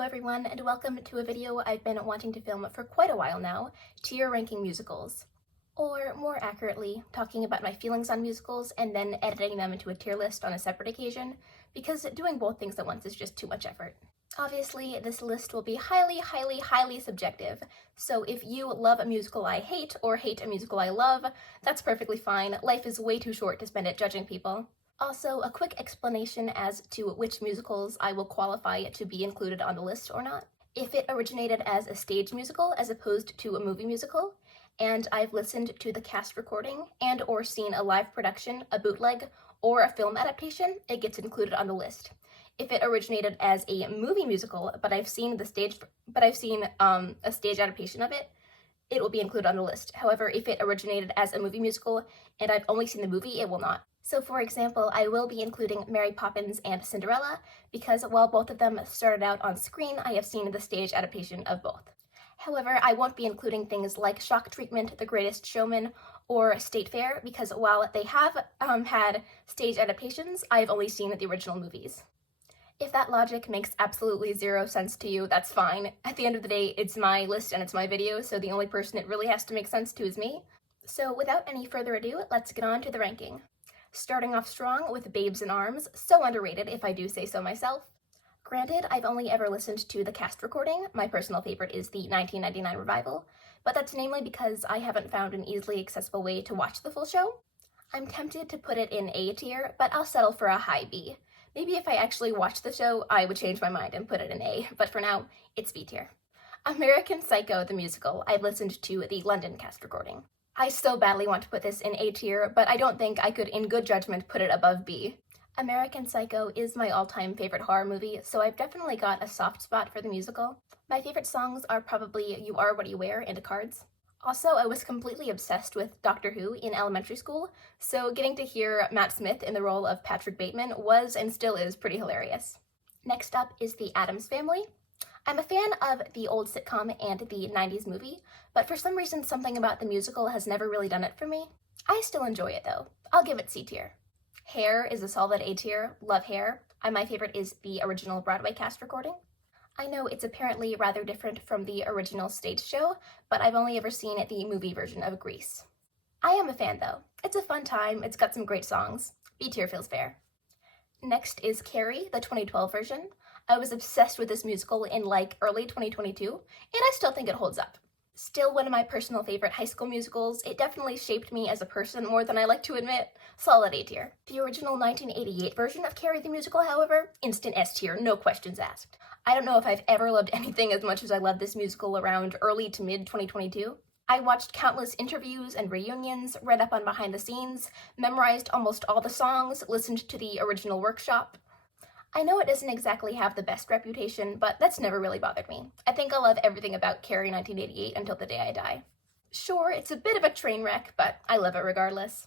Hello everyone, and welcome to a video I've been wanting to film for quite a while now, tier ranking musicals. Or more accurately, talking about my feelings on musicals and then editing them into a tier list on a separate occasion, because doing both things at once is just too much effort. Obviously, this list will be highly subjective, so if you love a musical I hate or hate a musical I love, that's perfectly fine. Life is way too short to spend it judging people. Also, a quick explanation as to which musicals I will qualify to be included on the list or not. If it originated as a stage musical as opposed to a movie musical, and I've listened to the cast recording and or seen a live production, a bootleg, or a film adaptation, it gets included on the list. If it originated as a movie musical, but I've seen a stage adaptation of it, it will be included on the list. However, if it originated as a movie musical and I've only seen the movie, it will not. So for example, I will be including Mary Poppins and Cinderella because while both of them started out on screen, I have seen the stage adaptation of both. However, I won't be including things like Shock Treatment, The Greatest Showman, or State Fair because while they have had stage adaptations, I've only seen the original movies. If that logic makes absolutely zero sense to you, that's fine. At the end of the day, it's my list and it's my video, so the only person it really has to make sense to is me. So without any further ado, let's get on to the ranking. Starting off strong with Babes in Arms, so underrated if I do say so myself. Granted, I've only ever listened to the cast recording. My personal favorite is the 1999 revival, but that's namely because I haven't found an easily accessible way to watch the full show. I'm tempted to put it in A tier, but I'll settle for a high B. Maybe if I actually watched the show, I would change my mind and put it in A, but for now, it's B tier. American Psycho, the musical, I've listened to the London cast recording. I so badly want to put this in A tier, but I don't think I could in good judgment put it above B. American Psycho is my all-time favorite horror movie, so I've definitely got a soft spot for the musical. My favorite songs are probably You Are What You Wear and Cards. Also, I was completely obsessed with Doctor Who in elementary school, so getting to hear Matt Smith in the role of Patrick Bateman was and still is pretty hilarious. Next up is The Addams Family. I'm a fan of the old sitcom and the 90s movie, but for some reason something about the musical has never really done it for me. I still enjoy it though. I'll give it C tier. Hair is a solid A tier. Love Hair. My favorite is the original Broadway cast recording. I know it's apparently rather different from the original stage show, but I've only ever seen the movie version of Grease. I am a fan though. It's a fun time, it's got some great songs. B tier feels fair. Next is Carrie, the 2012 version. I was obsessed with this musical in early 2022, and I still think it holds up. Still one of my personal favorite high school musicals, it definitely shaped me as a person more than I like to admit. Solid A tier. The original 1988 version of Carrie the musical, however, instant S tier, no questions asked. I don't know if I've ever loved anything as much as I love this musical around early to mid 2022. I watched countless interviews and reunions, read up on behind the scenes, memorized almost all the songs, listened to the original workshop. I know it doesn't exactly have the best reputation, but that's never really bothered me. I think I'll love everything about Carrie 1988 until the day I die. Sure, it's a bit of a train wreck, but I love it regardless.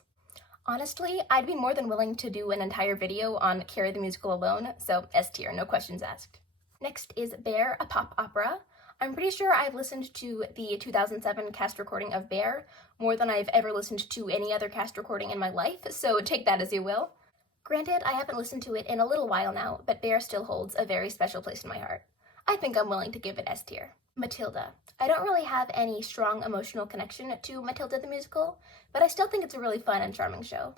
Honestly, I'd be more than willing to do an entire video on Carrie the musical alone, so S tier, no questions asked. Next is Bear, a pop opera. I'm pretty sure I've listened to the 2007 cast recording of Bear more than I've ever listened to any other cast recording in my life, so take that as you will. Granted, I haven't listened to it in a little while now, but Bear still holds a very special place in my heart. I think I'm willing to give it S tier. Matilda. I don't really have any strong emotional connection to Matilda the musical, but I still think it's a really fun and charming show.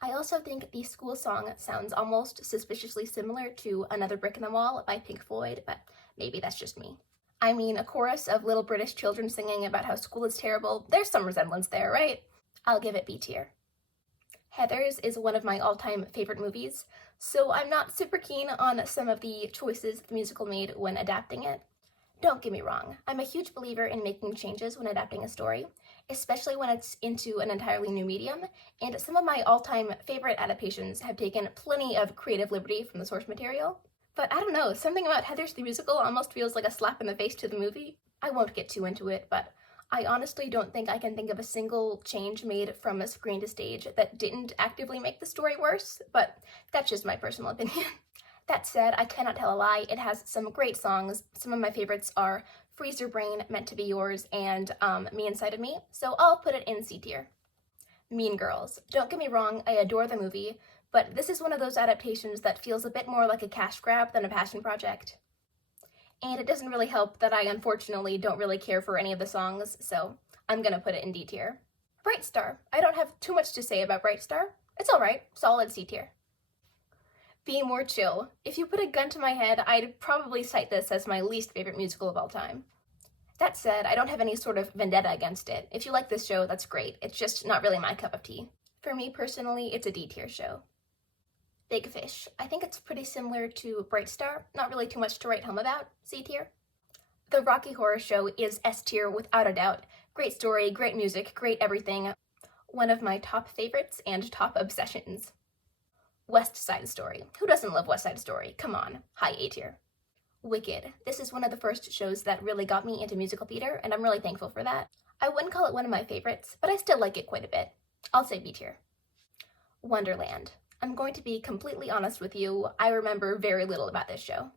I also think the school song sounds almost suspiciously similar to Another Brick in the Wall by Pink Floyd, but maybe that's just me. I mean, a chorus of little British children singing about how school is terrible, there's some resemblance there, right? I'll give it B tier. Heathers is one of my all-time favorite movies, so I'm not super keen on some of the choices the musical made when adapting it. Don't get me wrong, I'm a huge believer in making changes when adapting a story, especially when it's into an entirely new medium, and some of my all-time favorite adaptations have taken plenty of creative liberty from the source material. But I don't know, something about Heathers the musical almost feels like a slap in the face to the movie. I won't get too into it, but I honestly don't think I can think of a single change made from a screen to stage that didn't actively make the story worse, but that's just my personal opinion. That said, I cannot tell a lie, it has some great songs. Some of my favorites are Freezer Brain, Meant to Be Yours, and Me Inside of Me, so I'll put it in C tier. Mean Girls. Don't get me wrong, I adore the movie, but this is one of those adaptations that feels a bit more like a cash grab than a passion project. And it doesn't really help that I unfortunately don't really care for any of the songs, so I'm gonna put it in D tier. Bright Star. I don't have too much to say about Bright Star. It's alright, solid C tier. Be More Chill. If you put a gun to my head, I'd probably cite this as my least favorite musical of all time. That said, I don't have any sort of vendetta against it. If you like this show, that's great. It's just not really my cup of tea. For me personally, it's a D tier show. Big Fish. I think it's pretty similar to Bright Star. Not really too much to write home about. C tier. The Rocky Horror Show is S tier without a doubt. Great story, great music, great everything. One of my top favorites and top obsessions. West Side Story. Who doesn't love West Side Story? Come on. High A tier. Wicked. This is one of the first shows that really got me into musical theater, and I'm really thankful for that. I wouldn't call it one of my favorites, but I still like it quite a bit. I'll say B tier. Wonderland. I'm going to be completely honest with you, I remember very little about this show.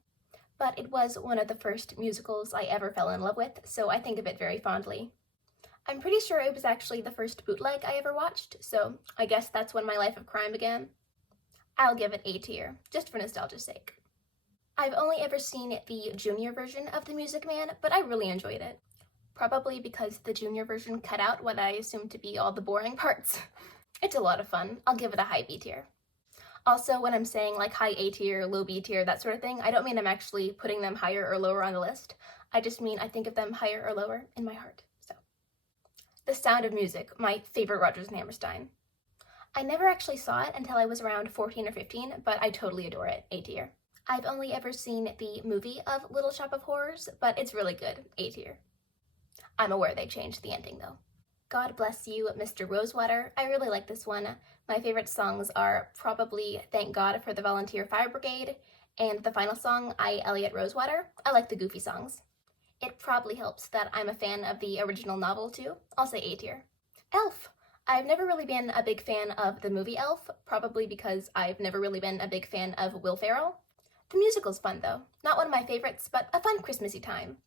But it was one of the first musicals I ever fell in love with, so I think of it very fondly. I'm pretty sure it was actually the first bootleg I ever watched, so I guess that's when my life of crime began. I'll give it A tier, just for nostalgia's sake. I've only ever seen the junior version of The Music Man, but I really enjoyed it. Probably because the junior version cut out what I assumed to be all the boring parts. It's a lot of fun. I'll give it a high B tier. Also, when I'm saying like high A tier, low B tier, that sort of thing, I don't mean I'm actually putting them higher or lower on the list. I just mean I think of them higher or lower in my heart. So, The Sound of Music, my favorite Rodgers and Hammerstein. I never actually saw it until I was around 14 or 15, but I totally adore it. A tier. I've only ever seen the movie of Little Shop of Horrors, but it's really good. A tier. I'm aware they changed the ending though. God Bless You, Mr. Rosewater. I really like this one. My favorite songs are probably Thank God for the Volunteer Fire Brigade and the final song, I, Elliot Rosewater. I like the goofy songs. It probably helps that I'm a fan of the original novel too. I'll say A tier. Elf. I've never really been a big fan of the movie Elf, probably because I've never really been a big fan of Will Ferrell. The musical's fun though. Not one of my favorites, but a fun Christmassy time.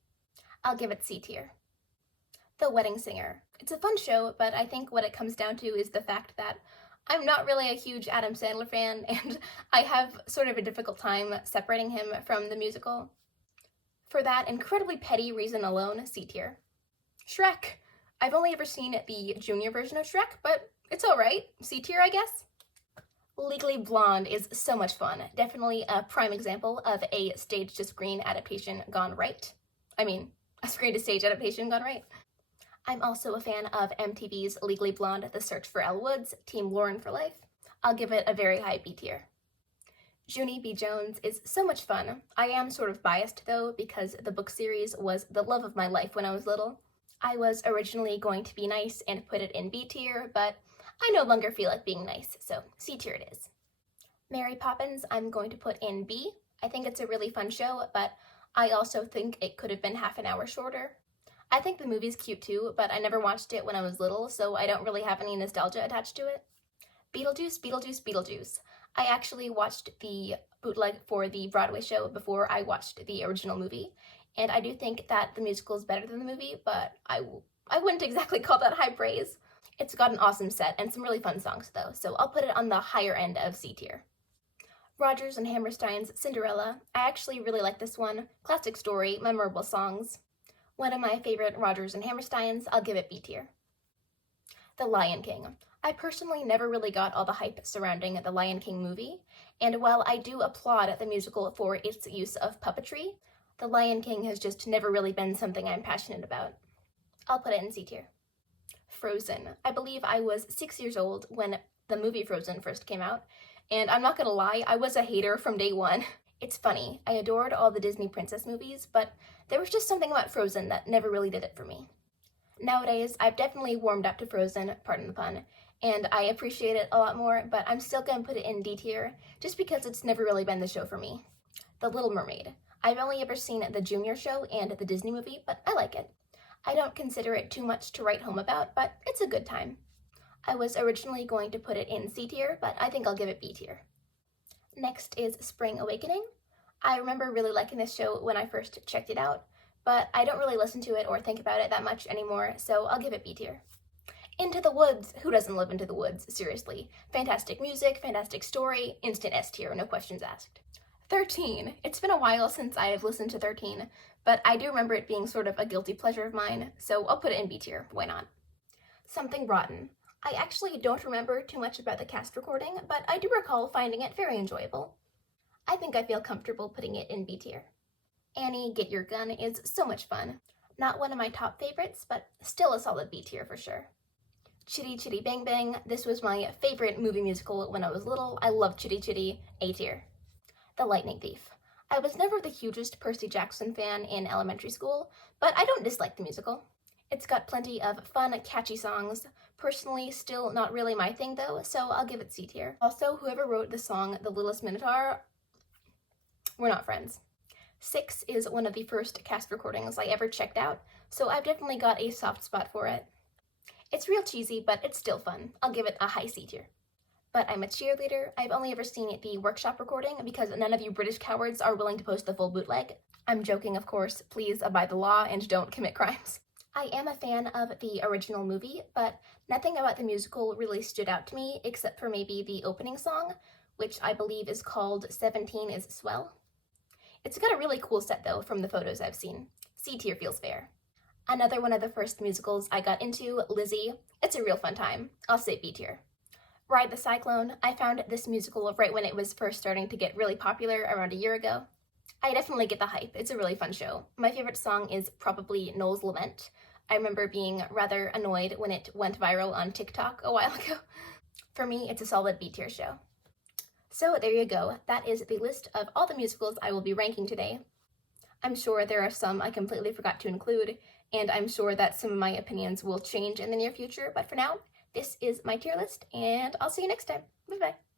I'll give it C tier. The Wedding Singer. It's a fun show, but I think what it comes down to is the fact that I'm not really a huge Adam Sandler fan, and I have sort of a difficult time separating him from the musical. For that incredibly petty reason alone, C tier. Shrek. I've only ever seen the junior version of Shrek, but it's alright. C tier, I guess. Legally Blonde is so much fun. Definitely a prime example of a stage-to-screen adaptation gone right. I mean, a screen-to-stage adaptation gone right. I'm also a fan of MTV's Legally Blonde, The Search for Elle Woods, Team Lauren for life. I'll give it a very high B tier. Junie B. Jones is so much fun. I am sort of biased though, because the book series was the love of my life when I was little. I was originally going to be nice and put it in B tier, but I no longer feel like being nice, so C tier it is. Mary Poppins, I'm going to put in B. I think it's a really fun show, but I also think it could have been half an hour shorter. I think the movie's cute too, but I never watched it when I was little, so I don't really have any nostalgia attached to it. Beetlejuice, Beetlejuice, Beetlejuice. I actually watched the bootleg for the Broadway show before I watched the original movie, and I do think that the musical is better than the movie, but I wouldn't exactly call that high praise. It's got an awesome set and some really fun songs though, so I'll put it on the higher end of C tier. Rodgers and Hammerstein's Cinderella. I actually really like this one. Classic story, memorable songs. One of my favorite Rodgers and Hammersteins, I'll give it B tier. The Lion King. I personally never really got all the hype surrounding the Lion King movie, and while I do applaud the musical for its use of puppetry, the Lion King has just never really been something I'm passionate about. I'll put it in C tier. Frozen. I believe I was 6 years old when the movie Frozen first came out, and I'm not gonna lie, I was a hater from day one. It's funny, I adored all the Disney princess movies, but there was just something about Frozen that never really did it for me. Nowadays, I've definitely warmed up to Frozen, pardon the pun, and I appreciate it a lot more, but I'm still gonna put it in D tier, just because it's never really been the show for me. The Little Mermaid. I've only ever seen the Junior show and the Disney movie, but I like it. I don't consider it too much to write home about, but it's a good time. I was originally going to put it in C tier, but I think I'll give it B tier. Next is Spring Awakening. I remember really liking this show when I first checked it out, but I don't really listen to it or think about it that much anymore, so I'll give it B tier. Into the Woods. Who doesn't love Into the Woods? Seriously. Fantastic music, fantastic story, instant S tier, no questions asked. 13. It's been a while since I have listened to 13, but I do remember it being sort of a guilty pleasure of mine, so I'll put it in B tier. Why not? Something Rotten. I actually don't remember too much about the cast recording, but I do recall finding it very enjoyable. I think I feel comfortable putting it in B tier. Annie, Get Your Gun is so much fun. Not one of my top favorites, but still a solid B tier for sure. Chitty Chitty Bang Bang. This was my favorite movie musical when I was little. I loved Chitty Chitty. A tier. The Lightning Thief. I was never the hugest Percy Jackson fan in elementary school, but I don't dislike the musical. It's got plenty of fun, catchy songs. Personally, still not really my thing though, so I'll give it C tier. Also, whoever wrote the song The Littlest Minotaur, we're not friends. 6 is one of the first cast recordings I ever checked out, so I've definitely got a soft spot for it. It's real cheesy, but it's still fun. I'll give it a high C tier. But I'm a Cheerleader. I've only ever seen the workshop recording because none of you British cowards are willing to post the full bootleg. I'm joking, of course. Please abide the law and don't commit crimes. I am a fan of the original movie, but nothing about the musical really stood out to me except for maybe the opening song, which I believe is called 17 is Swell. It's got a really cool set though from the photos I've seen. C tier feels fair. Another one of the first musicals I got into, Lizzie. It's a real fun time. I'll say B tier. Ride the Cyclone. I found this musical right when it was first starting to get really popular around a year ago. I definitely get the hype. It's a really fun show. My favorite song is probably Noel's Lament. I remember being rather annoyed when it went viral on TikTok a while ago. For me, it's a solid B tier show. So there you go. That is the list of all the musicals I will be ranking today. I'm sure there are some I completely forgot to include, and I'm sure that some of my opinions will change in the near future, but for now, this is my tier list, and I'll see you next time. Bye-bye.